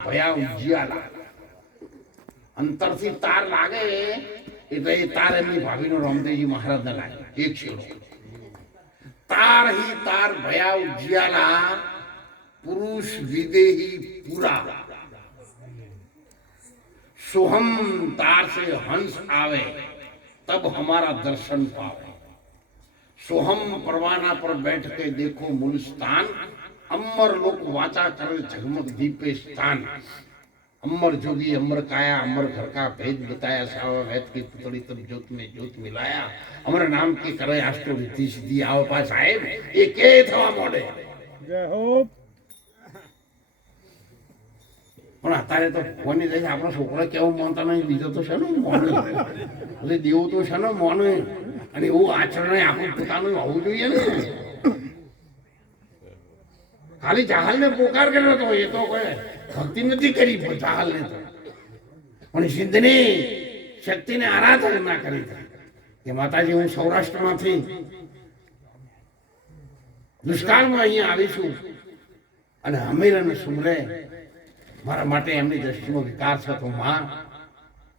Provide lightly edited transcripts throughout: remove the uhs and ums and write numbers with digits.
ભયા ઉજિયાલા અંતરથી તાર લાગે એટલે એ તાર એમની ભાભીનો રામદેવજી મહારાજને લાગે એક છેડો તાર હી તાર ભયા ઉજિયાલા પુરુષ વિદેહી પૂરા सोहम तार से हंस आवे तब हमारा दर्शन पावे सोहम परवाना पर बैठ के देखो मुलिस्तान अमर लोक वाचा करे झगमग दीपे स्थान अमर जोगी अमर काया अमर घर का भेद बताया सावा वैद की पुतड़ी तब ज्योत में ज्योत मिलाया अमर नाम की करे अष्टो रिद्धि सिद्धि आओ पा साहेब ये के थवा मोडे जय हो પણ અત્યારે તો કોની લઈને આપણો છોકરો કેવું માનતા નહીં બીજો તો છે ને મોને એટલે દેવું તો છે ને મોને અને એવું આચરણ આપણું પોતાનું હોવું જોઈએ ને ખાલી જહાલને પોકાર કર્યો તો એ તો કોઈ ભક્તિ નથી કરી જહાલને તો પણ સિદ્ધની શક્તિને આરાધના કરી કે માતાજી હું સૌરાષ્ટ્રમાંથી દુષ્કાળમાં અહીંયા આવીશું અને હમીર અને સુમરે મારા માટે એમની દ્રષ્ટિનો વિકાર છે તો માં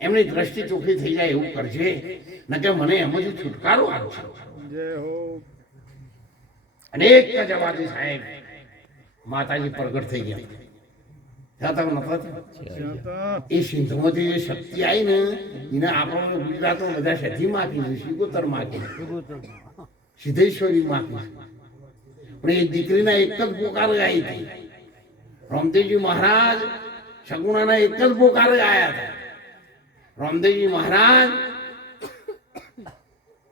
એમની દ્રષ્ટિ ચોખ્ખી થઈ જાય એવું કરજે ન કે મને એમાંથી છુટકારો આપશે जय हो અનેક જવાબી સાહેબ માતાજી પ્રગટ થઈ ગયા ત્યાં તમે નતા शांता એ સિંધમાંથી જે શક્તિ આવી ને એને આપણને ગુજરાતમાં બધા સધી માગી છે શિગોતર માગી સિદ્ધેશ્વરી માગી પણ એ દીકરીના એક જ પોકાર ગાઈ હતી રામદેવજી મહારાજ સગુણાના એક જ પોકાર ગાયા હતા રામદેવજી મહારાજ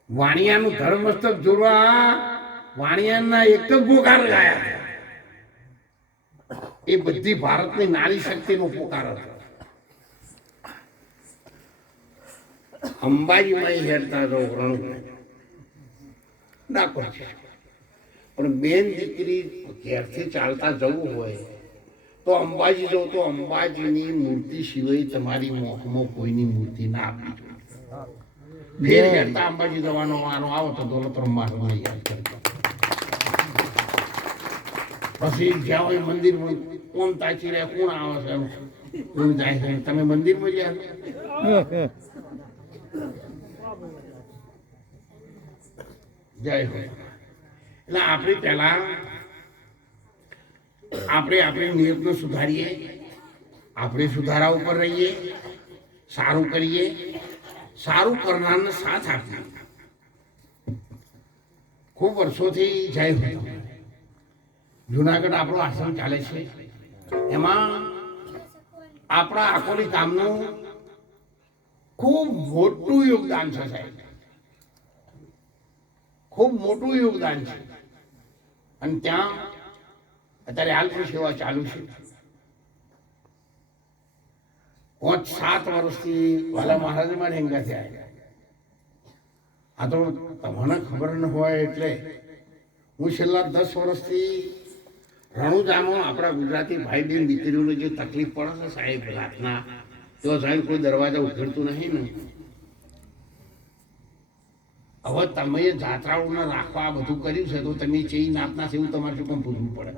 વાણિયાનું ધર્મમસ્તક જોડવા વાણિયાના એક જ પોકાર ગાયા હતા એ બધી ભારતની નારી શક્તિનો પોકાર હતો અંબાજીમાં હેડતા હતો ડાકોર છે પણ બેન દીકરી ઘેરથી ચાલતા જવું હોય તો અંબાજી જો તો અંબાજીની મૂર્તિ સિવાય તમારી મોહમાં કોઈની મૂર્તિ ના આપી ફેર હેડતા અંબાજી જવાનો વારો આવો તો દોલતરામ મહારાજને યાદ કરજો પછી જ્યાં હોય મંદિરમાં કોણ તાચી રહે કોણ આવે છે કોણ જાય છે તમે મંદિરમાં ગયા જય હો એટલે આપણે પહેલા આપણે આપણી નિયતને સુધારીએ આપણે સુધારા ઉપર રહીએ સારું કરીએ સારું કરનારને સાથ આપીએ ખૂબ વર્ષોથી જય હોય જુનાગઢ આપણો આશ્રમ ચાલે છે એમાં આપણા આકોલી ગામનું ખૂબ મોટું યોગદાન છે સાહેબ ખૂબ મોટું યોગદાન છે અને ત્યાં અત્યારે હાલ પણ સેવા ચાલુ છે 5-7 વર્ષથી વાલા મહારાજમાં રેંગા થયા આ તો તમને ખબર ન હોય એટલે હું છેલ્લા 10 વર્ષથી રણુજામાં આપણા ગુજરાતી ભાઈ બહેન દીકરીઓને જે તકલીફ પડે છે સાહેબ રાતના તો સાહેબ કોઈ દરવાજા ઉઘડતું નહીં ને હવે તમે જાત્રાઓને રાખવા આ બધું કર્યું છે તો તમે ચેઈ નાતના છે એવું તમારે શું પણ પૂછવું પડે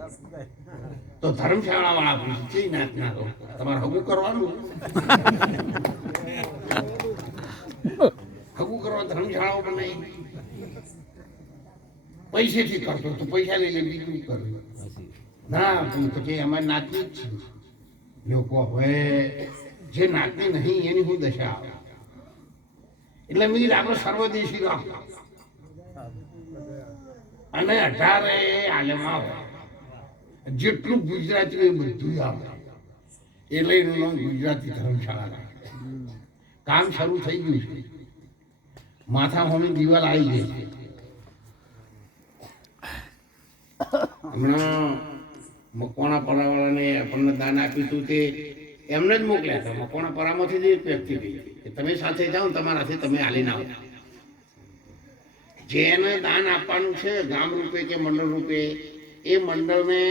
તો ધર્મશાળા વાળા પૂછે ચેઈ નાતના તો તમારે હગું કરવાનું હગું કરવા ધર્મશાળાઓ પણ નહીં પૈસેથી કરતો તો પૈસા લઈ લે બીજું કર્યું ના તો કે અમારી નાતની જ છે લોકો હવે જે નાતની નહીં એની હું દશા આવે એટલે મીર આપણે સર્વદેશી રાખો અને 18 આલેમાં આવે જેટલું ગુજરાતી એ બધું આવે એટલે એનું નામ ગુજરાતી ધર્મશાળા કામ શરૂ થઈ ગયું છે માથા હોમી દિવાલ આવી ગઈ છે હમણાં મકવાણા પરાવાળાને આપણને દાન આપ્યું હતું તે એમને જ મોકલ્યા હતા મકવાણા પરામાંથી જ એક વ્યક્તિ ગઈ કે તમે સાથે જાઓ તમારાથી તમે હાલીને આવો જેને દાન આપવાનું છે ગામ રૂપે કે મંડળ રૂપે એ મંડળને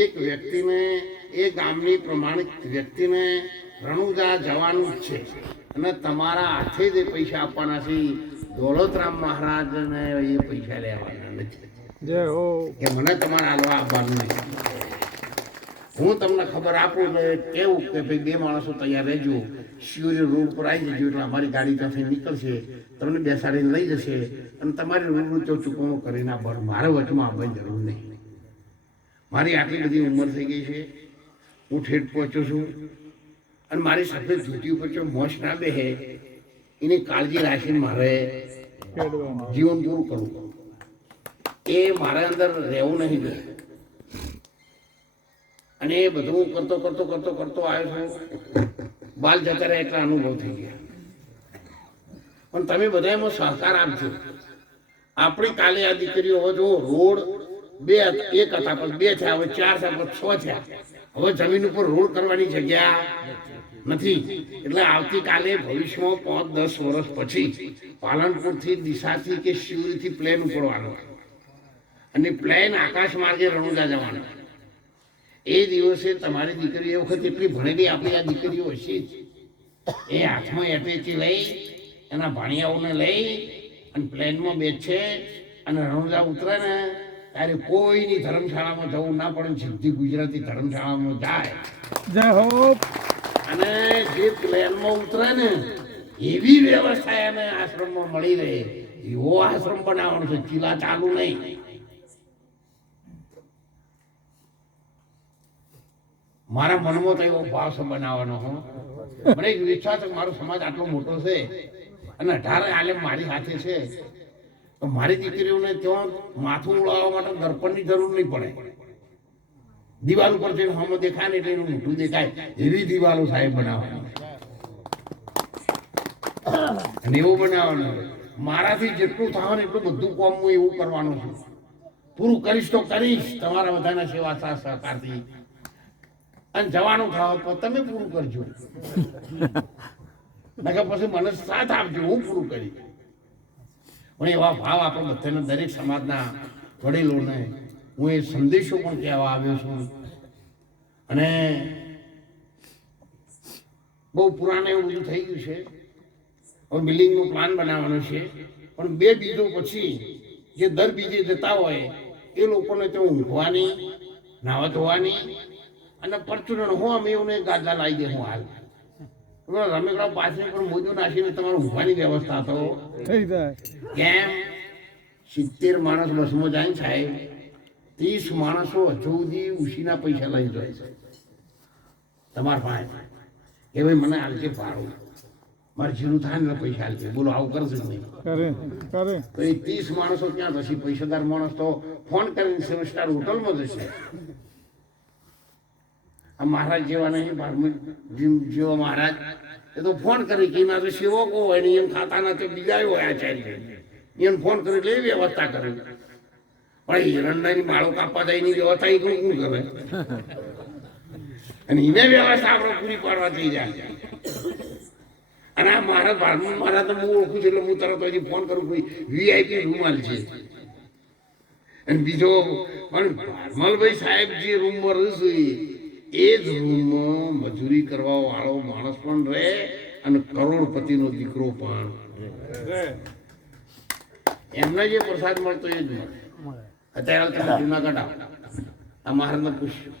એક વ્યક્તિને એ ગામની પ્રમાણિત વ્યક્તિને રણુજા જવાનું જ છે અને તમારા હાથે જ એ પૈસા આપવાના છે દોલતરામ મહારાજને એ પૈસા લેવાના નથી जय हो કે મને તમારા હાલવા આપવાનું નથી હું તમને ખબર આપું એટલે કેવું કે ભાઈ 2 માણસો તૈયાર રહેજો, શિવરી રોડ પર આવી જજો એટલે અમારી ગાડી ત્યાંથી નીકળશે, તમને બેસાડીને લઈ જશે અને તમારી રૂબરૂ તો ચૂકવણું કરીને આપવાનું. મારે વચમાં આવવાની જરૂર નહીં. મારી આટલી બધી ઉંમર થઈ ગઈ છે, હું ઠેઠ પહોંચ્યો છું અને મારી સફેદ ધોતી ઉપર જો મોશ ના બેહે એની કાળજી રાખીને મારે ખેડવાનું. જીવન પૂરું કરવું. એ મારા અંદર રહેવું નહીં જોઈએ. અને એ બધું હું કરતો આવ્યો છું. બાલ જતા રહે એટલા અનુભવ થઈ ગયા. પણ તમે બધા એમાં સહકાર આપજો. આપણી કાલે આ દીકરીઓ હવે જો રોડ 1 હતા પણ 2 થયા, હવે 4 થયા પણ 6 થયા. હવે જમીન ઉપર રોડ કરવાની જગ્યા નથી. એટલે આવતીકાલે ભવિષ્યમાં 5-10 વર્ષ પછી પાલનપુરથી દિશાથી કે શિવરીથી પ્લેન ઉપડવાનો અને પ્લેન આકાશ માર્ગે રણુજા જવાનો. એ દિવસે તમારી દીકરી એ વખત એટલી ભણેલી આપણી આ દીકરીઓ હશે જ. એ હાથમાં એટેચી લઈ એના ભાણિયાઓને લઈ અને પ્લેનમાં બેસે અને રણુજા ઉતરે ને ત્યારે કોઈની ધર્મશાળામાં જવું ના પડે, સીધી ગુજરાતી ધર્મશાળામાં જાય. જય હો. અને જે પ્લેનમાં ઉતરે ને એવી વ્યવસ્થા એને આશ્રમમાં મળી રહે એવો આશ્રમ બનાવવાનો છે, ચીલા ચાલુ નહીં. મારા મનમાં તો એવો ભાવ છે બનાવવાનો. મને એક વિશ્વાસ છે મારો સમાજ આટલો મોટો છે અને 18 આલેમ મારી સાથે છે તો મારી દીકરીઓને ત્યાં માથું ઉડાવવા માટે દર્પણની જરૂર નહીં પડે. દિવાલ ઉપર જઈને હમ દેખાય ને એટલે એનું મોઢું દેખાય એવી દિવાલો સાહેબ બનાવવાની અને એવું બનાવવાનું. મારાથી જેટલું થાય ને એટલું બધું કામ હું એવું કરવાનું છું. પૂરું કરીશ તો કરીશ તમારા બધાના સેવા સહકારથી. અને જવાનું થાવ તો તમે પૂરું કરજો, નકર પછી મને સાથ આપજો, હું પૂરું કરીશ. પણ એવા ભાવ આપણે બધાને દરેક સમાજના વડીલોને હું એ સંદેશો પણ કહેવા આવ્યો છું. અને બહુ પુરાણ એવું બધું થઈ ગયું છે. હવે બિલ્ડિંગનો પ્લાન બનાવવાનો છે પણ 2 બીજો પછી જે દર બીજે જતા હોય એ લોકોને ત્યાં ઊંઘવાની, નાવા ધોવાની અને પરચુરણ હું અમે એવું ગાદલા લાવી દે. હું હાલ રમેકડા પાસે પણ મોજું નાખીને તમારે ઊંઘવાની વ્યવસ્થા તો થઈ જાય. કેમ 70 માણસ બસમાં જાય ને સાહેબ, 30 માણસો હજુ સુધી ઉશીના પૈસા લઈ જાય છે તમારા પાસે કે ભાઈ મને હાલશે ભાડું, મારે જીરું થાય ને પૈસા હાલશે. બોલો આવું કરશે જ નહીં. કરે કરે. તો એ 30 માણસો ક્યાં થશે? પૈસાદાર માણસ તો ફોન કરીને 7 સ્ટાર હોટલમાં જશે. આ મહારાજ જેવા નહીં, જેવા મહારાજ એ તો ફોન કરી કે એના તો સેવકો હોય ને એમ ખાતાના તો બીજા હોય આચાર્ય, એમ ફોન કરી એટલે એવી વ્યવસ્થા કરે. પણ હિરણની માળો કાપવા જાય એની વ્યવસ્થા એ શું કરે? અને એને વ્યવસ્થા આપણે પૂરી પાડવા થઈ જાય. અને આ મારા ભારતમાં મારા તો હું ઓળખું છું એટલે હું તરત હજી ફોન કરું કોઈ VIP રૂમાલ છે. અને બીજો પણ ભારમલભાઈ સાહેબ જે રૂમમાં રહેશે એ જ રૂમમાં મજૂરી કરવા વાળો માણસ પણ રહે અને કરોડપતિનો દીકરો પણ એમને જે પ્રસાદ મળતો એ જ મળે. અત્યારે તમે જુનાગઢ આવો, આ મહારાજને પૂછ્યું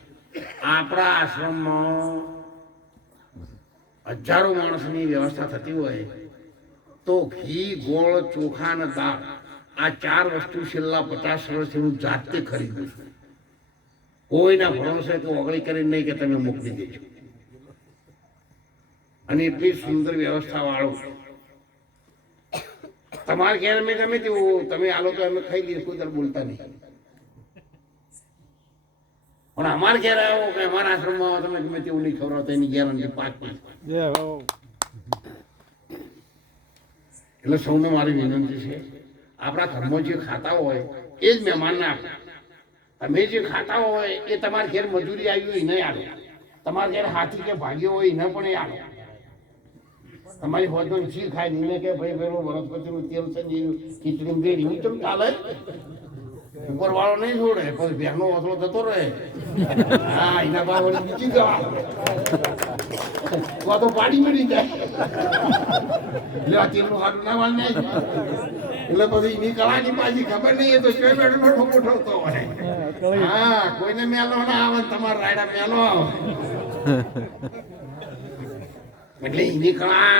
આપણા આશ્રમમાં હજારો માણસની વ્યવસ્થા થતી હોય તો ઘી, ગોળ, ચોખા અને દાળ આ 4 વસ્તુ છેલ્લા 50 વર્ષથી હું જાતે ખરીદું છું. કોઈના ભરોસે તો ઓગળી કરીને નહીં કે તમે મોકલી દેજો. અને એટલી સુંદર વ્યવસ્થા વાળું તમારે ઘેર અમે ગમે તેવું તમે આલો તો અમે ખાઈ લઈએ, કોઈ દર બોલતા નહીં. પણ અમારે ઘેર આવો કે અમારા આશ્રમમાં તમે ગમે તેવું નહીં ખવડાવતા એની ગેરંટી 5. જય હો. એટલે સૌને મારી વિનંતી છે આપણા ઘરમાં જે ખાતા હોય એ જ મહેમાનને આપો. તમે જે ખાતા હોય એ તમારા ઘેર મજૂરી આવી હોય એને આલો, તમારા ઘેર હાથી કે ભાગ્યો હોય એને પણ એ આલો. તમારી હોતો ચીર ખાય ને કે ભાઈ પેલું વનસ્પતિનું તેલ છે ને ખીચડી રેડી હું ચમ ચાલે ઉપર વાળો નહીં છોડે પછી ભેગનો વસલો થતો રહે. હા એના ભાવ બીજી જવા તો તો પાડી મળી જાય એટલે આ તેલનું હાડું ના વાળ નાય એટલે પછી એની કળાની પાછી ખબર નહીં એ તો ચોય બેઠો મોટો મોટો હોય હા કોઈને મેલો ના આવે તમારા રાયડા મેલો આવે એટલે એની કળા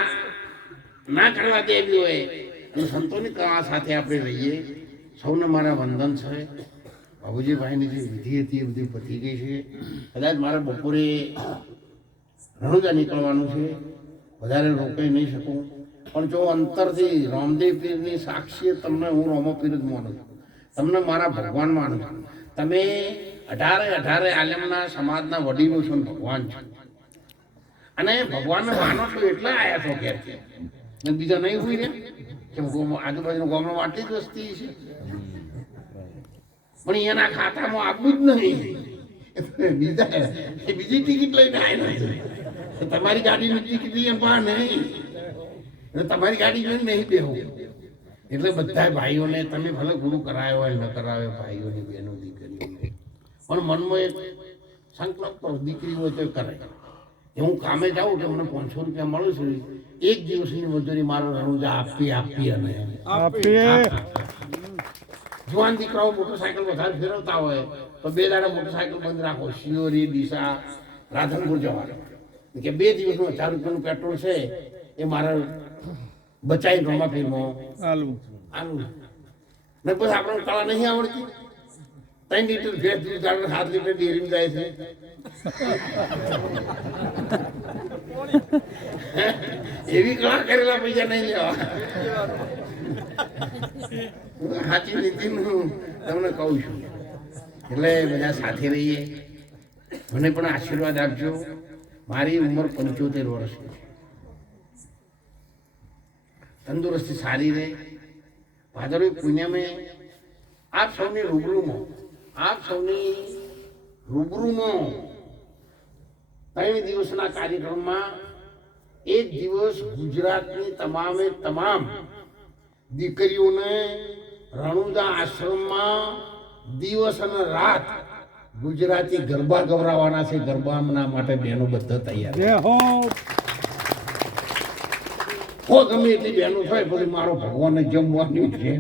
ના કરવા દેવી હોય એ સંતોની કળા સાથે આપણે રહીએ. સૌને મારા વંદન છે. બાબુજીભાઈની જે વિધિ હતી એ બધી પતી ગઈ છે. કદાચ મારે બપોરે રણુજા નીકળવાનું છે, વધારે રોકાઈ નહીં શકું, પણ જો અંતરથી રામદેવ પીરની સાક્ષીએ તમને હું રોમો પીર જ માનું છું, તમને મારા ભગવાન માનું છું. તમે 18 આલમના સમાજના વડીલો છો ને ભગવાન છો, અને ભગવાનને માનો છો એટલે આવ્યા છો ઘેર છે. બીજા નહીં હોય ને કે આજુબાજુનું ગામમાં આટલી જ વસ્તી છે, પણ એના ખાતામાં આપવું જ નહીં. બીજી ટિકિટ લઈને આવ્યા તમારી ગાડીની ટિકિટ એમ પણ નહીં, તમારી ગાડી લઈને નહીં બેહું. એટલે બધા ભાઈઓને તમે ભલે ગુરુ કરાયો હોય ન કરાયો, ભાઈઓને બહેનો દીકરીઓને પણ મનમાં એક સંકલ્પ કરો, દીકરી હોય તો કરે. હું કામે જાઉં કે મને 500 રૂપિયા મળે છે, એક દિવસની મજૂરી મારો રણુજા આપી અને જુવાન દીકરાઓ મોટરસાયકલ વધારે ફેરવતા હોય તો 2 દાડા મોટરસાયકલ બંધ રાખો, શિયોરી ડીસા રાધનપુર જવાનું, કે 2 દિવસનું 1000 રૂપિયાનું પેટ્રોલ છે એ મારે બચાવી રોમાપીરમાં આલું ને પછી આપણને કળા નહીં આવડતી. 3 લીટર ભેંસ દૂધ 7 લીટર ડેરીમાં જાય છે. એવી કળા કરેલા પૈસા નહીં લેવા. સાચી નીતિ હું તમને કહું છું. એટલે બધા સાથે રહીએ. મને પણ આશીર્વાદ આપજો. મારી ઉંમર 75 વર્ષની છે. તંદુરસ્તી સારી રહે. ભાદરવી પુણ્યમે આપ સૌની રૂબરૂમાં 3 દિવસના કાર્યક્રમમાં એક દિવસ ગુજરાતની તમામ દીકરીઓને રણુજા આશ્રમમાં દિવસ અને રાત ગુજરાતી ગરબા ગવડાવવાના છે. ગરબાના માટે બહેનો બધા તૈયાર હો. ગમે એટલી બહેનો થાય પછી મારો ભગવાનને જમવાનું છે.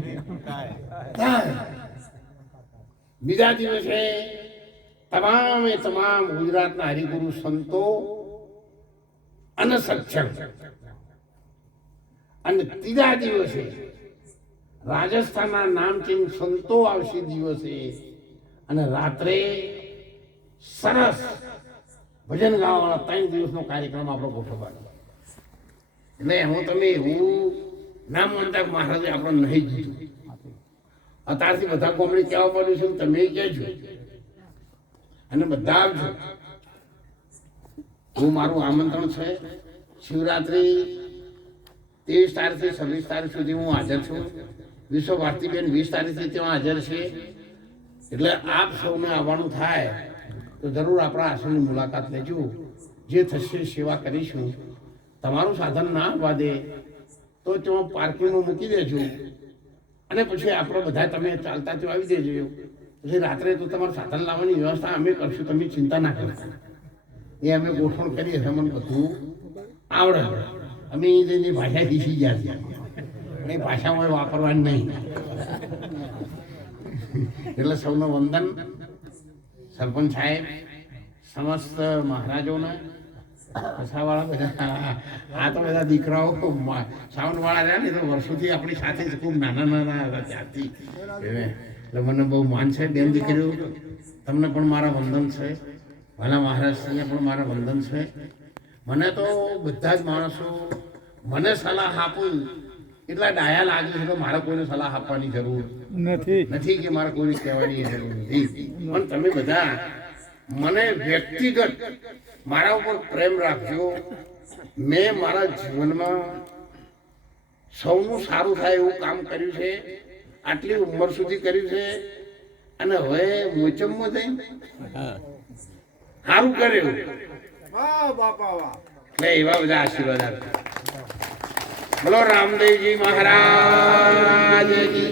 બીજા દિવસે તમામ ગુજરાતના હરિગુરુ સંતો અને સત્સંગ, અને ત્રીજા દિવસે રાજસ્થાનના નામચીન સંતો આવશે દિવસે, અને રાત્રે સરસ ભજન ગાવાવાળા 3 દિવસનો કાર્યક્રમ આપણો ગોઠવવાનો. એટલે હું તમે એવું નામ માનતા મહારાજે આપણને નહીં દીધું. અત્યારથી બધા કોમડી કહેવા પડ્યું છે, તમે કહેજો અને બધા આવજો. હું મારું આમંત્રણ છે. શિવરાત્રી 23 તારીખથી 26 તારીખ સુધી હું હાજર છું. વિશ્વ ભારતીબેન 20 તારીખથી ત્યાં હાજર છે. એટલે આપ સૌને આવવાનું થાય તો જરૂર આપણા આશ્રમની મુલાકાત લેજો. જે થશે સેવા કરીશું. તમારું સાધન ના આવવા દે તો ત્યાં પાર્કિંગમાં મૂકી દેજો, અને પછી આપણે બધા તમે ચાલતા ત્યાં આવી દેજો. પછી રાત્રે તો તમારું સાધન લાવવાની વ્યવસ્થા અમે કરશું, તમે ચિંતા ના કરતા. એ અમે ગોઠવણ કરીએ. અમને બધું આવડે. અમે એની ભાષા શીખી ગયા છીએ, પણ એ ભાષામાં વાપરવાની નહીં. એટલે સૌનો વંદન. સરપંચ સાહેબ, સમસ્ત મહારાજોને, કસાવાળા બધા, આ તો બધા દીકરાઓ સાવનવાળા રહ્યા ને તો વર્ષોથી આપણી સાથે ખૂબ નાના હતા ત્યારથી. એટલે મને બહુ માન છે. બેન દીકરીઓ, તમને પણ મારા વંદન છે. ભલા મહારાજશ્રીને પણ મારા વંદન છે. મને તો બધા જ માણસો મને સલાહ આપું એટલા ડાયા લાગે છે કે મારે કોઈને સલાહ આપવાની જરૂર નથી, કે મારે કોઈને કહેવાની જરૂર નથી. પણ તમે બધા મને વ્યક્તિગત મારા ઉપર પ્રેમ રાખજો. મેં મારા જીવનમાં સૌનું સારું થાય એવું કામ કર્યું છે. આટલી ઉંમર સુધી કર્યું છે, અને હવે મોચમમાં જઈને સારું કર્યું. એટલે એવા બધા આશીર્વાદ આપજો. બોલો રામદેવજી મહારાજ કી